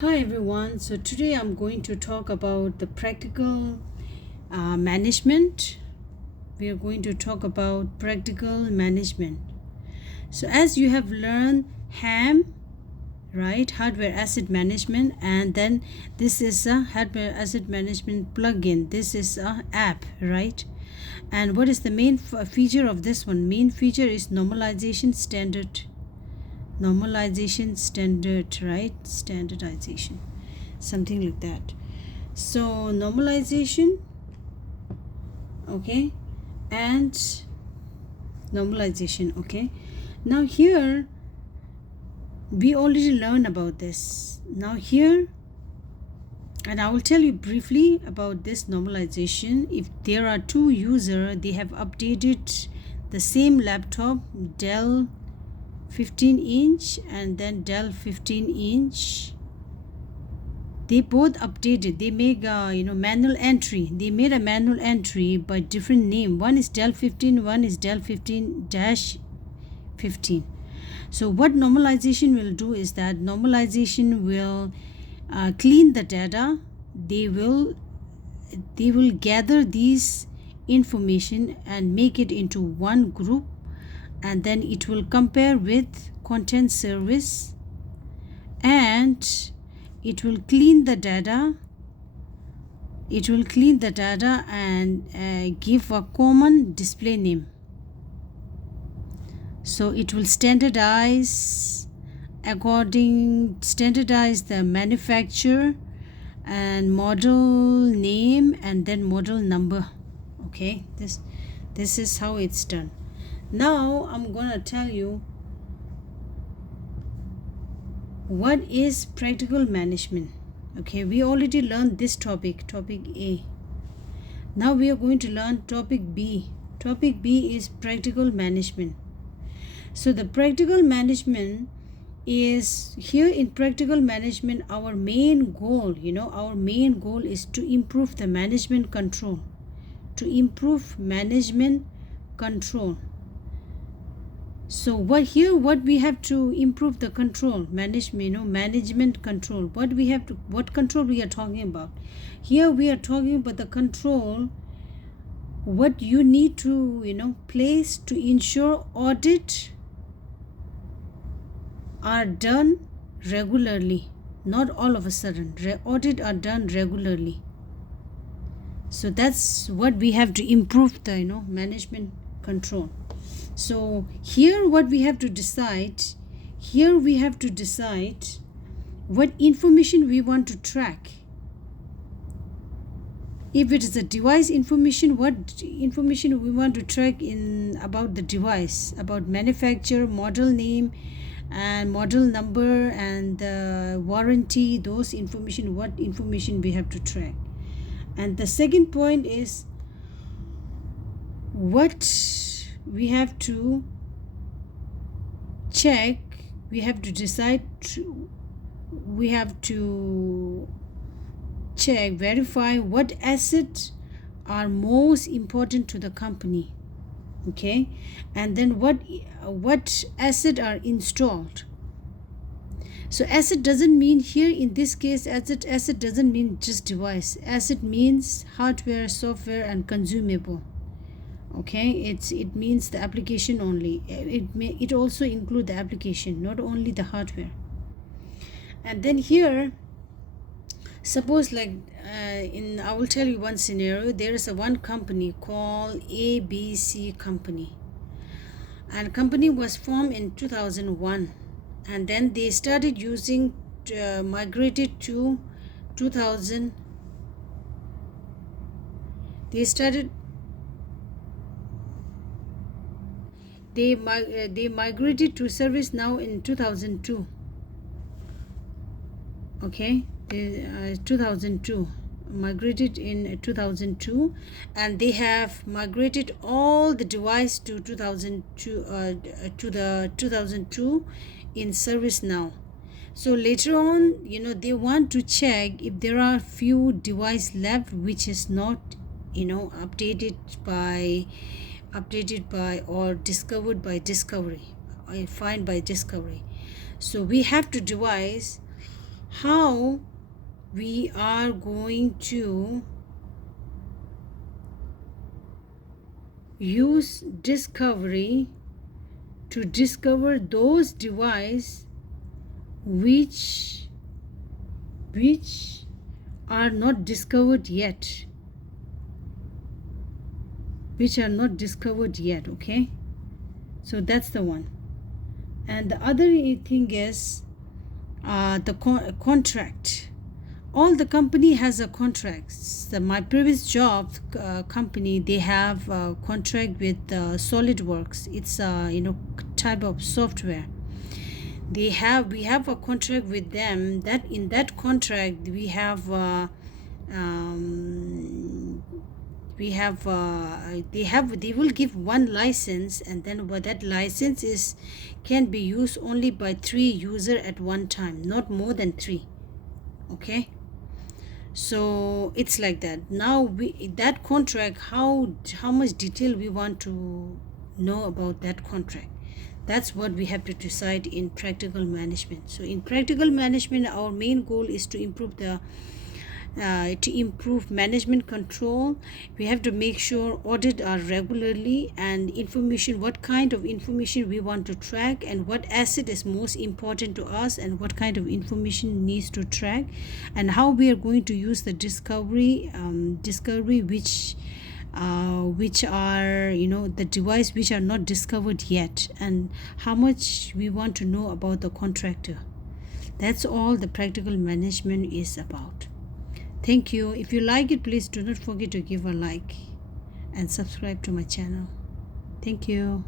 Hi everyone. So today I'm going to talk about the practical management. We are going to talk about practical management. So as you have learned HAM, right, hardware asset management, and then this is a hardware asset management plugin. This is a app, right? And what is the main feature of this one? Main feature is normalization standard. Normalization standard, right? Standardization, something like that. So normalization, okay, and normalization, okay. Now here we already learned about this. Now here, and I will tell you briefly about this normalization. If there are two users, they have updated the same laptop, Dell 15-inch and then Dell 15-inch. They both updated. They make a manual entry. They made a manual entry by different name. One is Dell 15, one is Dell 15-15. So what normalization will do is that normalization will clean the data. They will gather these information and make it into one group, and then it will compare with content service, and it will clean the data. And give a common display name. So it will standardize the manufacturer and model name and then model number. Okay, this is how it's done. Now I'm gonna tell you what is practical management. Okay, we already learned this topic A. Now we are going to learn topic B. Topic B is practical management. So the practical management is here. In practical management, our main goal is to improve the management control. So what we have to improve the control management control. What control we are talking about? Here we are talking about the control what you need to place to ensure audit are done regularly, not all of a sudden. Audit are done regularly. So that's what we have to improve the management control. So here what we have to decide, what information we want to track. If it is a device information, what information we want to track in about the device, about manufacturer, model name and model number and the warranty, those information, what information we have to track. And the second point is what we have to check, we have to decide, we have to check, verify what assets are most important to the company. Okay, and then what asset are installed. So asset doesn't mean here in this case, asset doesn't mean just device. Asset means hardware, software and consumable. Okay, it means the application only. It also include the application, not only the hardware. And then here, suppose I will tell you one scenario. There is one company called ABC company, and company was formed in 2001, and then they started using migrated to 2000. They migrated to ServiceNow in 2002. Okay, 2002, migrated in 2002, and they have migrated all the device to 2002 to the 2002 in ServiceNow. So later on, they want to check if there are few device left which is not updated by or discovered by discovery, or find by discovery. So we have to devise how we are going to use discovery to discover those devices which are not discovered yet, okay? So that's the one. And the other thing is the contract. All the company has a contract. My previous job company, they have a contract with SolidWorks. It's a type of software. We have a contract with them. That in that contract we have they will give one license, and then that license can be used only by 3 users at one time, not more than 3. Okay, so it's like that. Now that contract, how much detail we want to know about that contract, that's what we have to decide in practical management. So in practical management, our main goal is to improve management control. We have to make sure audit are regularly, and information, what kind of information we want to track, and what asset is most important to us, and what kind of information needs to track, and how we are going to use the discovery which are the device which are not discovered yet, and how much we want to know about the contractor. That's all the practical management is about. Thank you. If you like it, please do not forget to give a like and subscribe to my channel. Thank you.